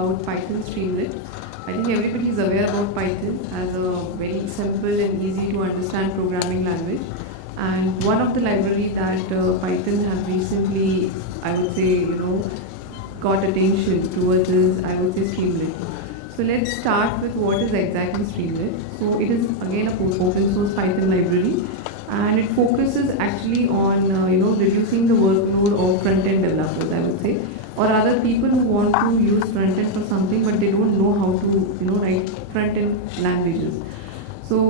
about Python Streamlit. I think everybody is aware about Python as a very simple and easy to understand programming language. And one of the libraries that Python has recently, I would say, got attention towards is, I would say, Streamlit. So let's start with what is exactly Streamlit. So it is again a open source Python library, and it focuses actually on reducing the workload of front end developers, I would say, or other people who want to use front end for something but they don't know how to write front end languages. So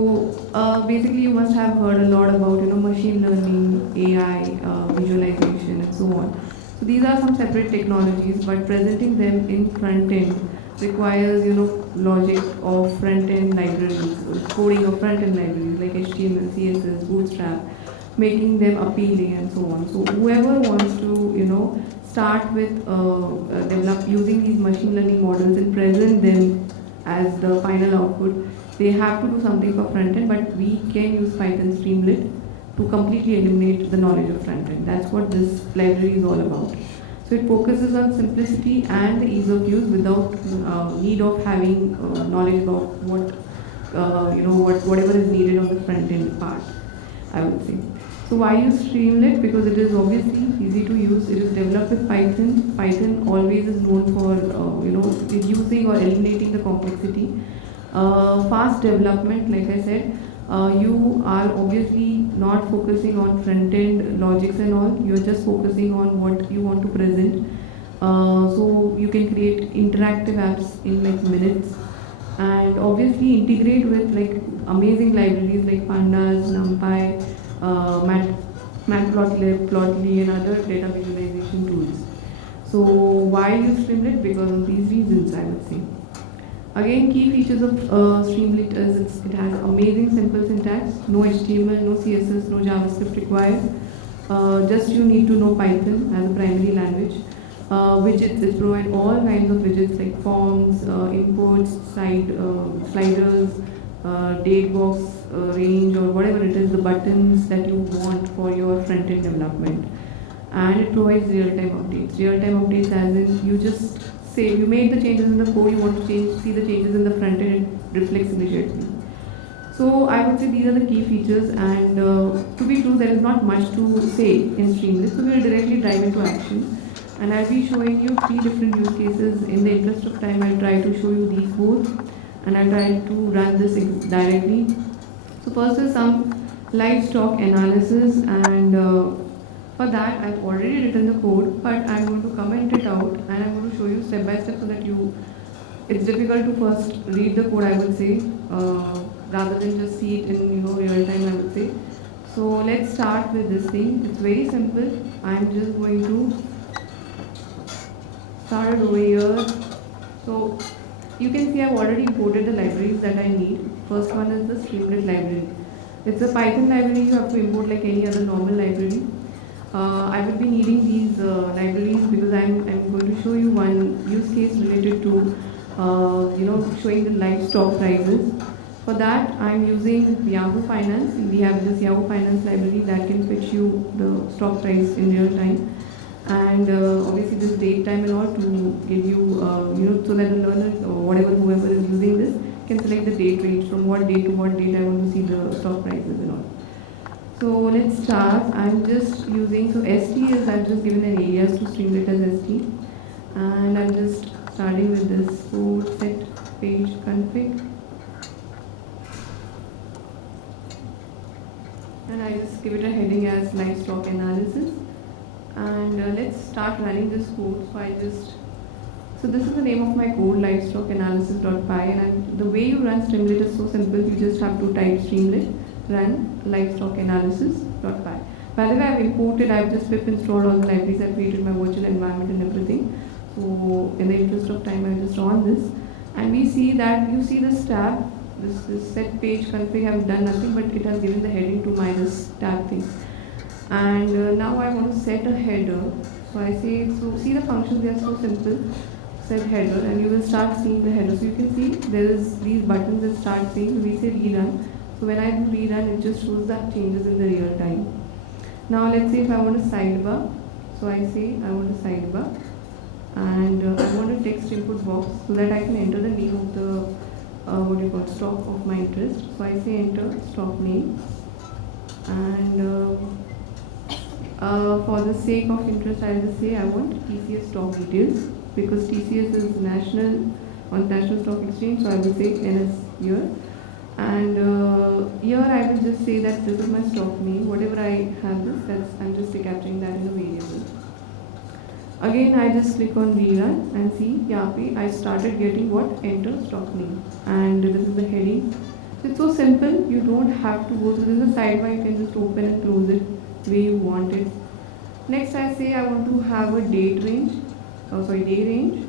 basically, you must have heard a lot about machine learning, AI, visualization, and so on. So these are some separate technologies, but presenting them in front end requires logic of front end libraries, coding of front end libraries like HTML, CSS, Bootstrap, making them appealing and so on. So whoever wants to start with develop using these machine learning models and present them as the final output, they have to do something for front end, but we can use Python Streamlit to completely eliminate the knowledge of front end. That's what this library is all about. So it focuses on simplicity and the ease of use without need of having knowledge about whatever is needed on the front end part, I would say. So why use Streamlit? Because it is obviously easy to use. It is developed with Python. Python always is known for reducing or eliminating the complexity. Fast development, like I said, you are obviously not focusing on front-end logics and all. You are just focusing on what you want to present. So you can create interactive apps in like minutes, and obviously integrate with like amazing libraries like Pandas, NumPy, Matplotlib, Plotly, and other data visualization tools. So why use Streamlit? Because of these reasons, I would say. Again, key features of Streamlit is it has amazing simple syntax, no HTML, no CSS, no JavaScript required. Just you need to know Python as a primary language. Widgets, it provides all kinds of widgets like forms, imports, sliders, date box, range, or whatever it is, the buttons that you want for your front-end development. And it provides real-time updates. Real-time updates as in you just say you made the changes in the code, you want to see the changes in the front end, it reflects immediately. So I would say these are the key features, and to be true, there is not much to say in Streamlit, so we will directly dive into action. And I'll be showing you 3 different use cases. In the interest of time, I'll try to show you these both, and I'll try to run this directly. So first is some livestock analysis, and for that, I've already written the code, but I'm going to comment it out and I'm going to show you step by step so that it's difficult to first read the code, I would say, rather than just see it in real time, I would say. So let's start with this thing. It's very simple. I'm just going to start it over here. So you can see I've already imported the libraries that I need. First one is the Streamlit library. It's a Python library. You have to import like any other normal library. I will be needing these libraries because I'm going to show you one use case related to showing the livestock prices. For that, I'm using Yahoo Finance. We have this Yahoo Finance library that can fetch you the stock price in real time, and obviously this date time and all to give you so that the learner or whoever is using this can select the date range from what date to what date I want to see the stock prices and all. So let's start. I'm just using, so ST is, I've just given an alias to Streamlit as ST. And I'm just starting with this code set page config. And I just give it a heading as livestock analysis. And let's start running this code. So this is the name of my code, livestock analysis.py. And the way you run Streamlit is so simple. You just have to type Streamlit run livestock analysis.py. By the way, I've imported, I've just pip installed all the libraries, I've created my virtual environment and everything. So in the interest of time, I'll just run this. And we see that, you see this tab, this set page config, I've done nothing, but it has given the heading to my this tab thing. And now I want to set a header. So I say, so see the functions, they are so simple. Set header, and you will start seeing the header. So you can see there is these buttons that start saying, we say rerun. So when I do rerun, it just shows the changes in the real time. Now let's say if I want a sidebar. So I say I want a sidebar. and I want a text input box so that I can enter the name of the stock of my interest. So I say enter stock name, and for the sake of interest, I'll just say I want TCS stock details because TCS is national on National Stock Exchange, so I will say NS here. And here I will just say that this is my stock name. Whatever I have I'm just capturing that in a variable. Again, I just click on rerun and see, yeah, I started getting what? Enter stock name. And this is the heading. So it's so simple, you don't have to go through this sidebar, you can just open and close it the way you want it. Next, I say I want to have a date range, day range,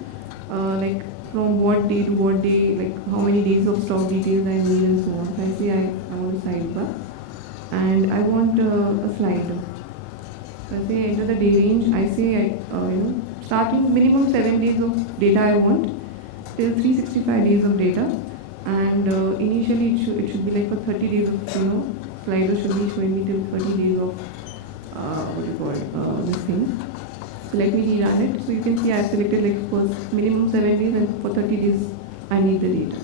like from what day to what day, like how many days of stock details I need and so on. So I say I want a sidebar and I want a slider. So I say enter the day range. I say starting minimum 7 days of data I want till 365 days of data, and initially it should be like for 30 days of slider should be showing me till 30 days of this thing. So let me rerun it. So you can see I have selected like first minimum 7 days and for 30 days I need the data.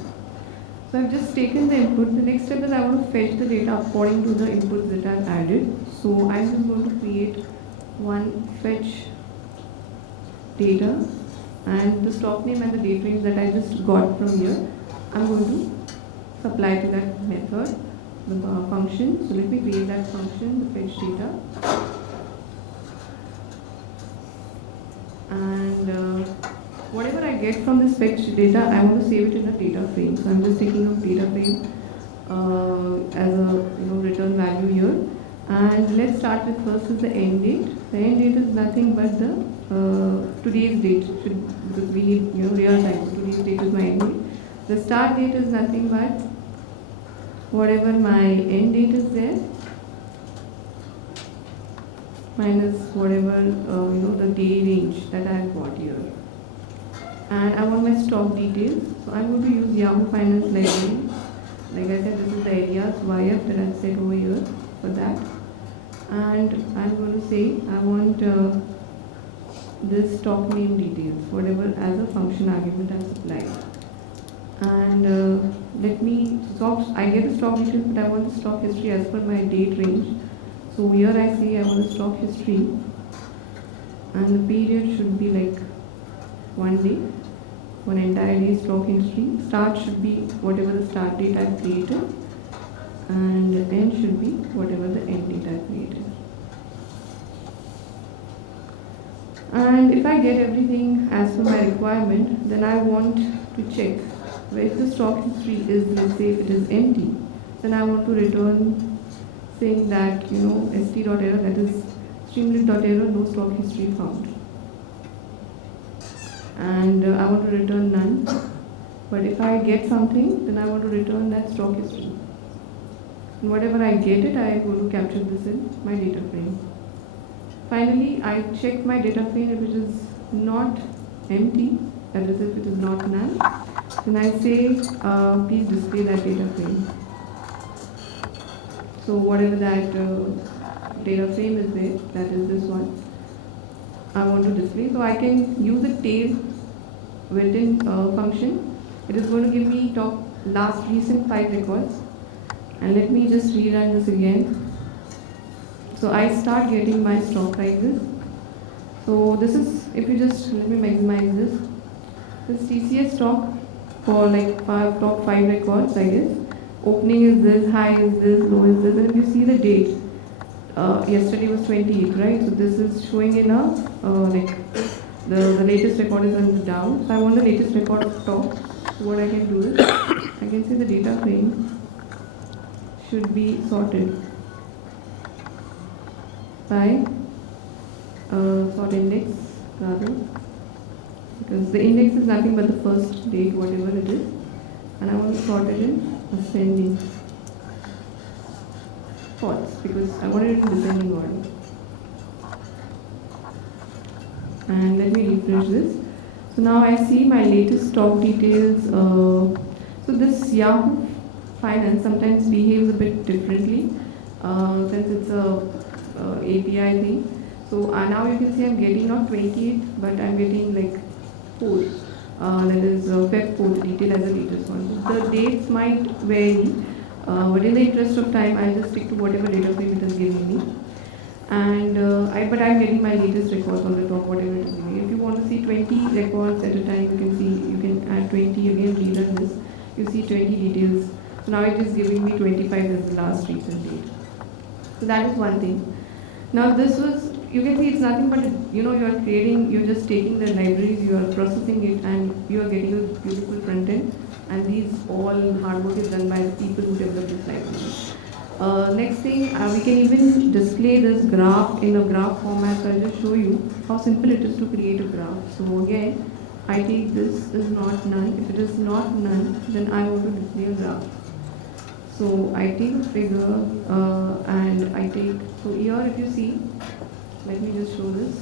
So I've just taken the input. The next step is I want to fetch the data according to the inputs that I've added. So I'm just going to create one fetch data and the stock name and the date range that I just got from here. I'm going to supply to that method, the function. So let me create that function, the fetch data. And whatever I get from this fetch data, I want to save it in a data frame. So I'm just taking a data frame as a return value here. And let's start with first is the end date. The end date is nothing but the today's date, because we need real time. So today's date is my end date. The start date is nothing but whatever my end date is there minus whatever the day range that I have got here. And I want my stock details. So I'm going to use Yahoo Finance library. Like I said, this is the alias YF that I've set over here for that. And I'm going to say I want this stock name details, whatever as a function argument I've supplied. And I get the stock details, but I want the stock history as per my date range. So here I say I want the stock history, and the period should be like 1 day, one entire day stock history. Start should be whatever the start date I've created, and end should be whatever the end date I've created. And if I get everything as per my requirement, then I want to check where the stock history is. Let's say if it is empty, then I want to return saying that st.error, that is streamlit.error, no stock history found. And I want to return none. But if I get something, then I want to return that stock history. And whatever I get it, I go to capture this in my data frame. Finally, I check my data frame if it is not empty, that is if it is not null. Then I say, please display that data frame. So whatever that data frame is there, that is this one, I want to display. So I can use a tail built-in function. It is going to give me top last recent 5 records. And let me just rerun this again. So I start getting my stock prices. So this is, if you just let me maximize this. This TCS stock for like top 5 records, I guess. Opening is this, high is this, low is this, and if you see the date, yesterday was 28th, right? So this is showing in a the latest record is on the down. So I want the latest record of top. So what I can do is I can say the data frame should be sorted by sort index rather, because the index is nothing but the first date, whatever it is, and I want to sort it in ascending false because I wanted it in descending order. And let me refresh this. So now I see my latest stock details. So this Yahoo Finance sometimes behaves a bit differently since it's a API thing. So now you can see I'm getting not 28, but I'm getting like 4. That is Feb 4, the detail as the latest one. The dates might vary, but in the interest of time, I'll just stick to whatever data frame it is giving me. And but I'm getting my latest records on the top, whatever it is giving me. If you want to see 20 records at a time, you can add 20 again, rerun this. You see 20 details. So now it is giving me 25 as the last recent date. So that is one thing. Now this was, you can see it's nothing but, you're just taking the libraries, you are processing it, and you are getting a beautiful front end. And these all hard work is done by the people who develop this library. Next thing, we can even display this graph in a graph format. So I'll just show you how simple it is to create a graph. So again, I take this is not none. If it is not none, then I want to display a graph. So I take a figure and I take, so here if you see, let me just show this.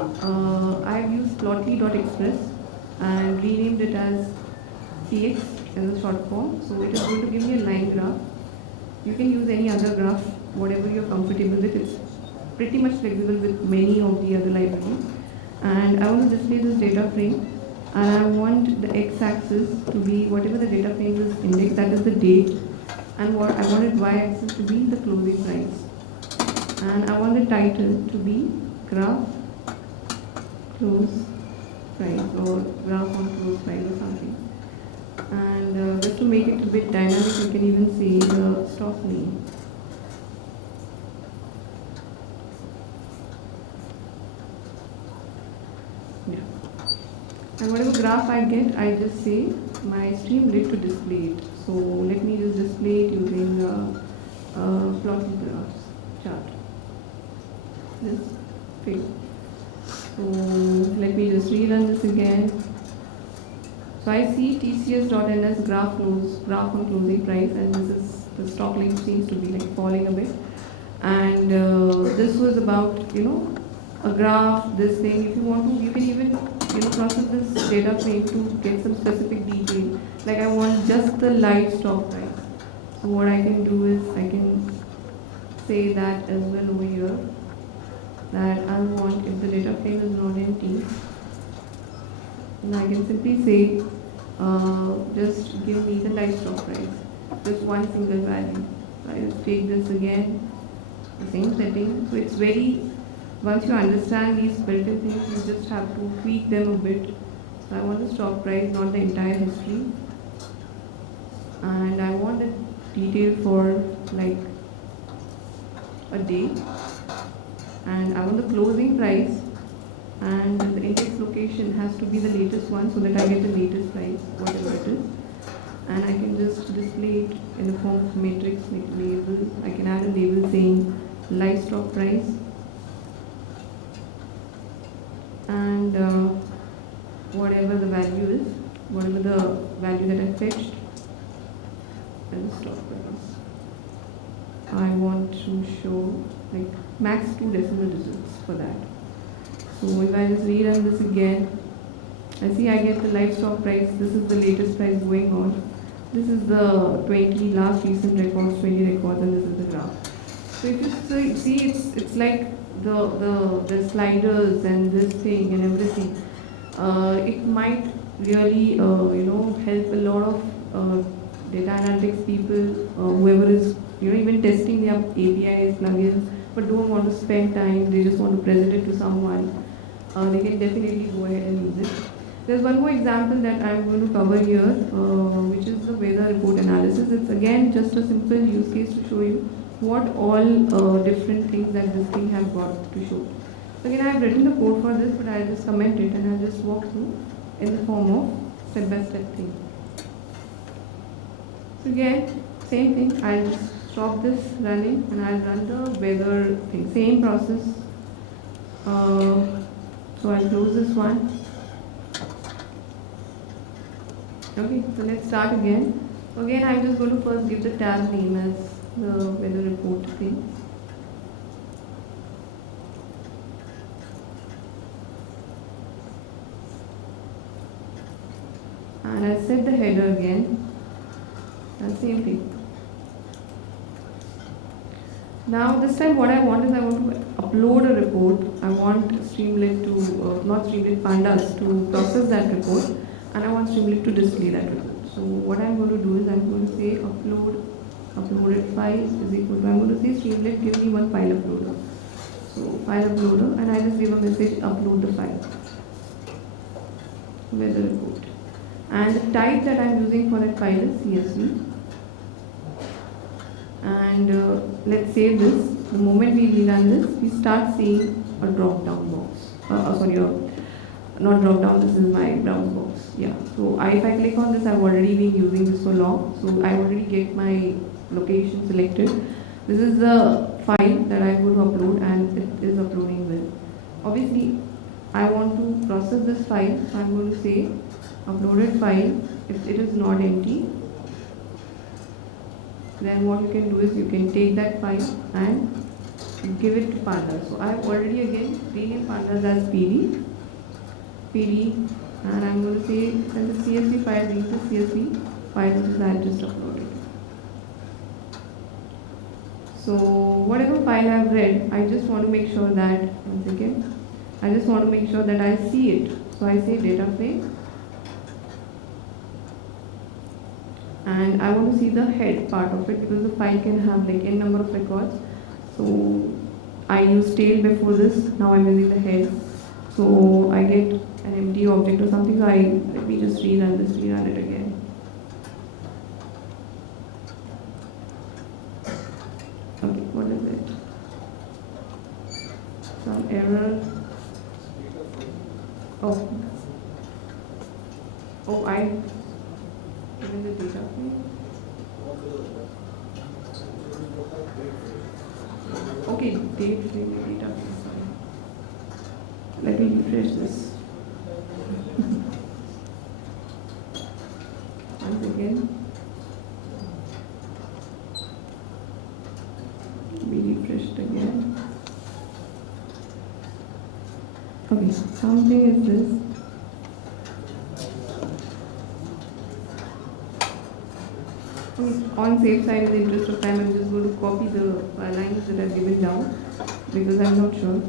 I have used plotly.express and renamed it as CX as a short form. So it is going to give me a line graph. You can use any other graph, whatever you're comfortable with. It's pretty much flexible with many of the other libraries. And I want to display this data frame. And I want the x-axis to be whatever the data frame is indexed, that is the date. And what I wanted y-axis to be the closing price. And I want the title to be graph close price or graph on close price or something. And just to make it a bit dynamic, you can even see the stock name. Yeah. And whatever graph I get, I just say my Streamlit to display it. So let me just display it using plotting graphs chart. This page. So let me just rerun this again. So I see tcs.ns graph on closing price, and this is the stock link seems to be like falling a bit. And this was about a graph, this thing. If you want to, you can even process this data frame to get some specific detail. Like I want just the live stock price. So what I can do is I can say that as well over here, that I want, if the data frame is not empty, then I can simply say just give me the live stock price, just one single value. So I just take this again, the same setting. So it's very, once you understand these built-in things, you just have to tweak them a bit. So I want the stock price, not the entire history. And I want the detail for like a day. And I want the closing price, and the index location has to be the latest one so that I get the latest price, whatever it is. And I can just display it in the form of matrix, like label. I can add a label saying live stock price. And whatever the value is, whatever the value that I fetched, and the stock price. I want to show like max 2 decimal digits for that. So if I just rerun this again, I see I get the live stock price. This is the latest price going on. This is the 20 last recent records, 20 records, and this is the graph. So if you see, it's like the sliders and this thing and everything. It might really help a lot of data analytics people, whoever is even testing their APIs, plugins, but don't want to spend time. They just want to present it to someone. They can definitely go ahead and use it. There's one more example that I'm going to cover here, which is the weather report analysis. It's again just a simple use case to show you what all different things that this thing has got to show. So again, I've written the code for this, but I'll just comment it and I'll just walk through in the form of step-by-step thing. So again, same thing. I'll just stop this running and I'll run the weather thing. Same process. So I'll close this one. Okay, so let's start again. So again, I'm just going to first give the tab name as the weather report thing. And I'll set the header again. And same thing. Now this time what I want is I want to upload a report. I want Streamlit to, not Streamlit, Pandas to process that report, and I want Streamlit to display that report. So what I'm going to do is I'm going to say uploaded file is equal to, I'm going to say Streamlit give me one file uploader. So file uploader, and I just give a message upload the file with the report. And the type that I'm using for that file is CSV. And let's save this. The moment we rerun this, we start seeing a drop down box. Not drop down, this is my browse box. Yeah. So if I click on this, I've already been using this for long. So I already get my location selected. This is the file that I'm going to upload, and it is uploading well. Obviously, I want to process this file, so I'm going to say uploaded file. If it is not empty, then what you can do is you can take that file and give it to Pandas. So I have already again renamed Pandas as PD, and I'm going to say send the CSV file, read the CSV file which is I just uploaded. So whatever file I've read, I just want to make sure that, once again, I just want to make sure that I see it. So I say data frame, and I want to see the head part of it because the file can have like n number of records. So I used tail before this, now I'm using the head. So I get an empty object or something, so let me just rerun it again. Okay, what is it? Some error. Oh, I given the data frame. Okay, date frame data frame. Sorry. Let me refresh this. Once again. Be refreshed again. Okay, something is this. On safe side, in the interest of time, I'm just going to copy the lines that I've given down because I'm not sure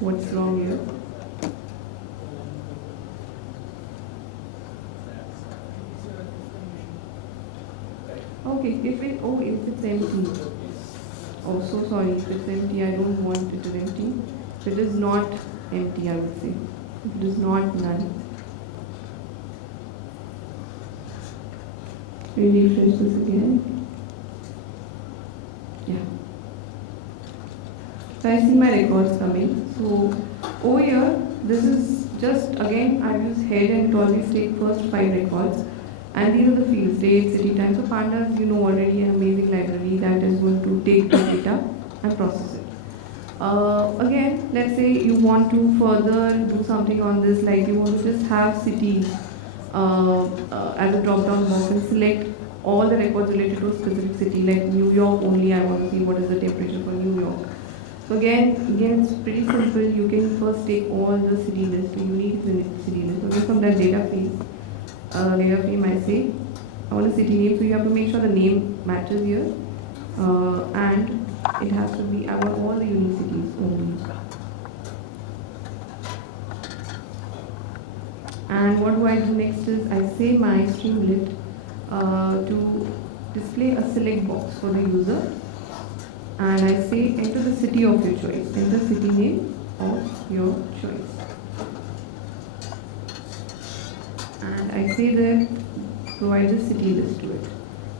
what's wrong here. Okay, if it's empty. Oh, so sorry, if it's empty, I don't want it to empty. If it is not empty, I would say. If it is not none. We refresh this again. Yeah. So I see my records coming. So over here, this is just again I've used head and it always take first 5 records. And these are the fields, date, city, time. So Pandas, you know already an amazing library that is going to take the data and process it. Again, let's say you want to further do something on this, like you want to just have cities as a drop-down box and select all the records related to a specific city, like New York only. I want to see what is the temperature for New York. So again, it's pretty simple. You can first take all the city list, the unique city list. Okay, from that data frame, I say I want a city name. So you have to make sure the name matches here, and it has to be. I want all the unique cities only. And what do I do next is I say my Streamlit to display a select box for the user, and I say enter the city of your choice, enter city name of your choice, and I say that provide the city list to it.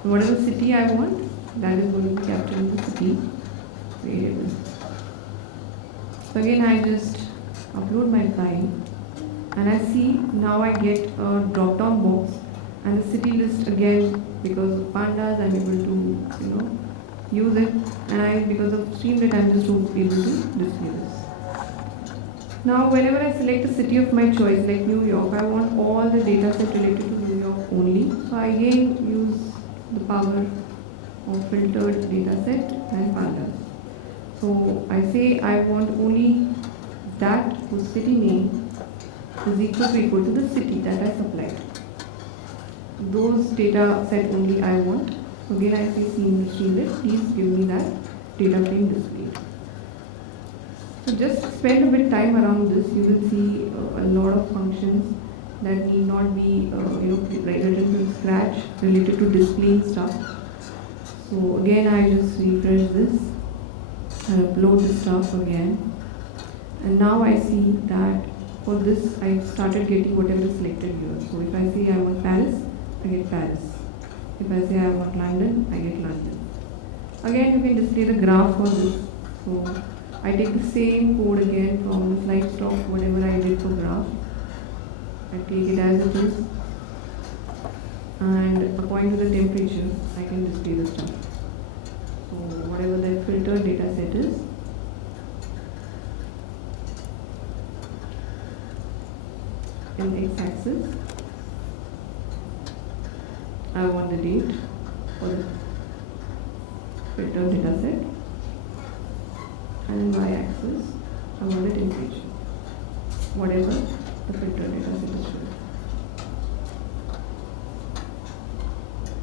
So whatever city I want, that is going to be captured in the city variable. So again I just upload my file, and I see now I get a drop down box and the city list again. Because of Pandas I'm able to use it, and because of Streamlit I'm just able to display this. Now whenever I select a city of my choice like New York, I want all the data set related to New York only. So I again use the power of filtered data set and Pandas. So I say I want only that whose city name is equal to the city that I supplied. Those data set only I want. So again I say Streamlit, please give me that data frame displayed. So just spend a bit time around this. You will see a lot of functions that need not be written from scratch related to displaying stuff. So again, I just refresh this and upload the stuff again. And now I see that for this, I started getting whatever is selected here. So if I say I want Paris, I get Paris. If I say I want London, I get London. Again, you can display the graph for this. So I take the same code again from the slide stock, whatever I did for graph. I take it as it is. And according to the temperature, I can display the stuff. So whatever the filtered data set is, in x-axis, I want the date for the filtered data set, and in y-axis, I want the temperature, whatever the filtered data set is showing.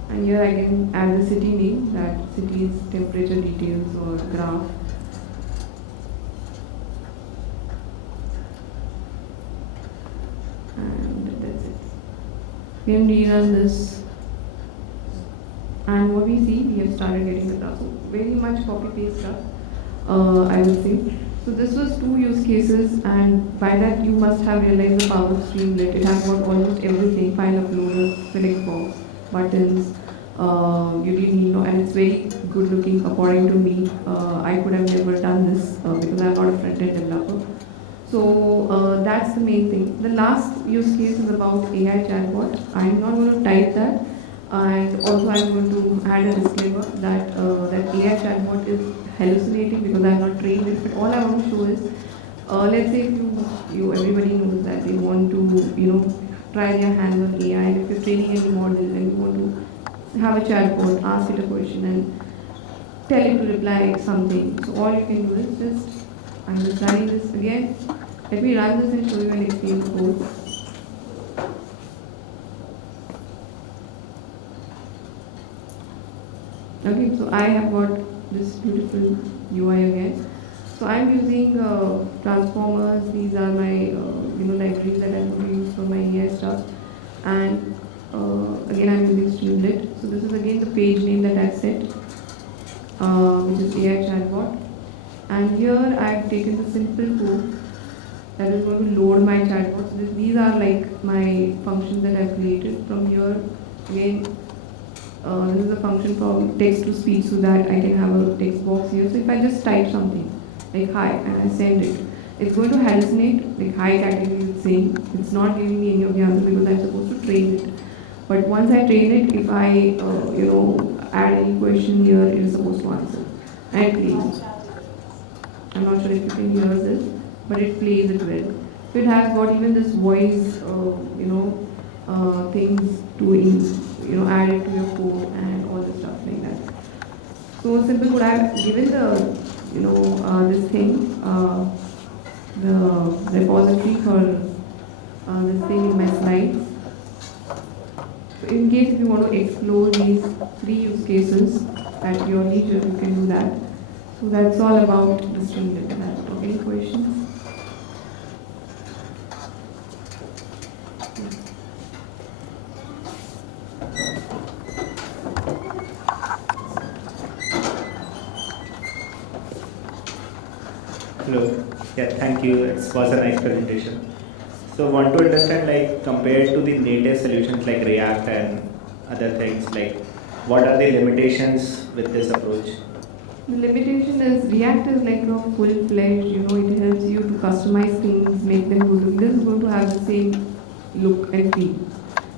And here I can add the city name, that city's temperature details or graph. And that's it. We can rerun this. And what we see, we have started getting the graph. So very much copy-paste stuff, I will say. So this was 2 use cases, and by that you must have realized the power of Streamlit. It has got almost everything: file uploader, select box, buttons. You didn't need and it's very good looking according to me. I could have never done this because I'm not a front-end developer. So that's the main thing. The last use case is about AI chatbot. I'm not going to type that, and also I'm going to add a disclaimer that that AI chatbot is hallucinating because I'm not trained it. But all I want to show is, let's say if you everybody knows that they want to try their hands on AI. And if you're training any model and you want to have a chatbot, ask it a question and tell it to reply something. So all you can do is I'm just running this again. Let me run this and show you an experience code. Okay, so I have got this beautiful UI again. So I'm using transformers. These are my libraries that I'm going to use for my AI stuff. And again, I'm using Streamlit. So this is again the page name that I've set, which is AI chatbot. And here I've taken the simple code that is going to load my chatbot. So these are like my functions that I've created. From here, again, this is a function from text to speech, so that I can have a text box here. So if I just type something like hi and I send it, it's going to hallucinate, like hi category is saying. It's not giving me any of the answers because I'm supposed to train it. But once I train it, if I add any question here, it is supposed to answer. And it plays. I'm not sure if you can hear this, but it plays it well. So it has got even this voice, things to add it to your code and all the stuff like that. So simple code. I've given the this thing, the repository for this thing in my slides. So in case if you want to explore these 3 use cases at your leisure, you can do that. So that's all about the Streamlit laptop. Any questions? Hello. Yeah, thank you. It was a nice presentation. So want to understand, like, compared to the native solutions like React and other things, like what are the limitations with this approach? The limitation is React is like a full-fledged, it helps you to customize things, make them good looking. This is going to have the same look and feel.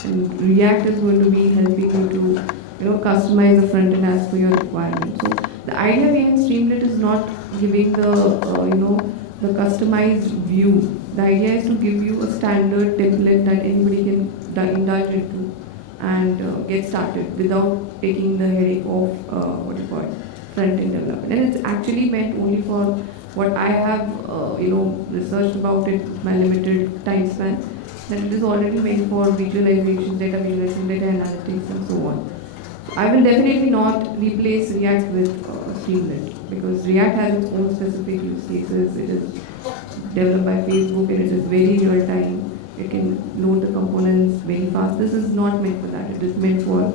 And React is going to be helping you to, customize the front end as per your requirement. So the idea behind Streamlit is not giving the customized view. The idea is to give you a standard template that anybody can indulge into and get started without taking the headache of front-end development. And it's actually meant only for what I have researched about it, my limited time span, that it is already meant for visualization, data analytics, and so on. I will definitely not replace React with Streamlit, because React has its own specific use cases. It is developed by Facebook and it is very real time. It can load the components very fast. This is not meant for that. It is meant for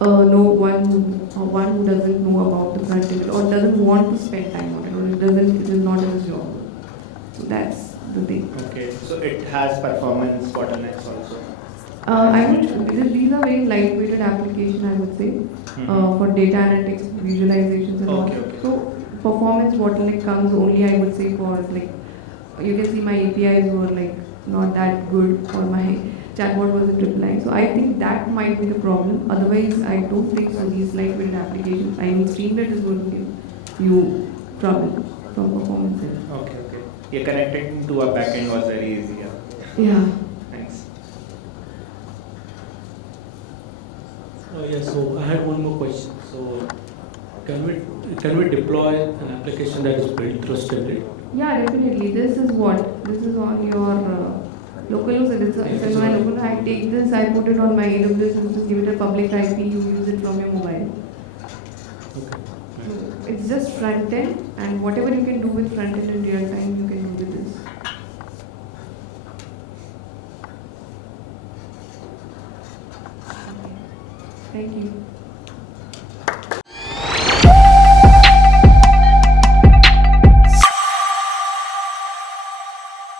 no one who doesn't know about the front end or doesn't want to spend time on it, or it is not his job. So that's the thing. Okay, so it has performance bottlenecks also. These are very lightweighted application, I would say, for data analytics, visualizations and all. Okay. So performance bottleneck comes only, I would say, for like, you can see my APIs were like not that good, or my chatbot wasn't replying. So I think that might be the problem. Otherwise, I don't think so. These lightweighted applications, I mean, Streamlit is going to give you trouble from performance side. Okay. Yeah, connecting to a backend was very easy. Yeah. Thanks. Yeah, so I had one more question. So can we deploy an application that is built through Streamlit? Yeah, definitely. This is on your localhost. It's on my local. I take this, I put it on my AWS, and just give it a public IP. You use it from your mobile. Okay. It's just front end, and whatever you can do with front end in real time, you can do with this. Thank you.